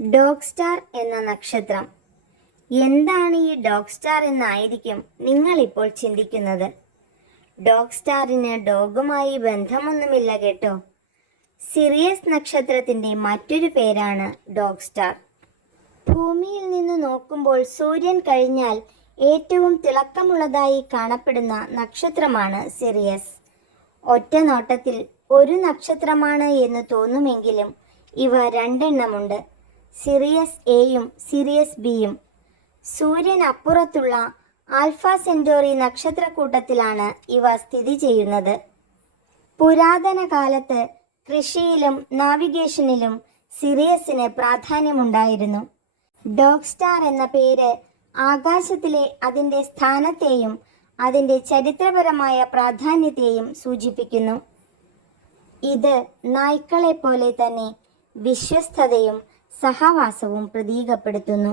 Dog star എന്ന നക്ഷത്രം. എന്താണ് ഈ ഡോഗ് സ്റ്റാർ എന്നായിരിക്കും നിങ്ങൾ ഇപ്പോൾ ചിന്തിക്കുന്നത്? ഡോഗ് സ്റ്റാറിന് ഡോഗുമായി ബന്ധമൊന്നുമില്ല കേട്ടോ. സിറിയസ് നക്ഷത്രത്തിന്റെ മറ്റൊരു പേരാണ് ഡോഗ് സ്റ്റാർ. ഭൂമിയിൽ നിന്ന് നോക്കുമ്പോൾ സൂര്യൻ കഴിഞ്ഞാൽ ഏറ്റവും തിളക്കമുള്ളതായി കാണപ്പെടുന്ന നക്ഷത്രമാണ് സിറിയസ്. ഒറ്റ നോട്ടത്തിൽ ഒരു നക്ഷത്രമാണ് എന്ന് തോന്നുമെങ്കിലും ഇവ രണ്ടെണ്ണമുണ്ട്. സിറിയസ് എയും സിറിയസ് ബിയും സൂര്യൻ അപ്പുറത്തുള്ള ആൽഫ സെന്റോറി നക്ഷത്രക്കൂട്ടത്തിലാണ് ഇവ സ്ഥിതി ചെയ്യുന്നത്. പുരാതന കാലത്ത് കൃഷിയിലും നാവിഗേഷനിലും സിറിയസിന് പ്രാധാന്യമുണ്ടായിരുന്നു. ഡോഗ് സ്റ്റാർ എന്ന പേര് ആകാശത്തിലെ അതിന്റെ സ്ഥാനത്തെയും അതിന്റെ ചരിത്രപരമായ പ്രാധാന്യത്തെയും സൂചിപ്പിക്കുന്നു. ഇത് നായ്ക്കളെ പോലെ തന്നെ വിശ്വസ്തതയും സഹവാസവും പ്രതീകപ്പെടുത്തുന്നു.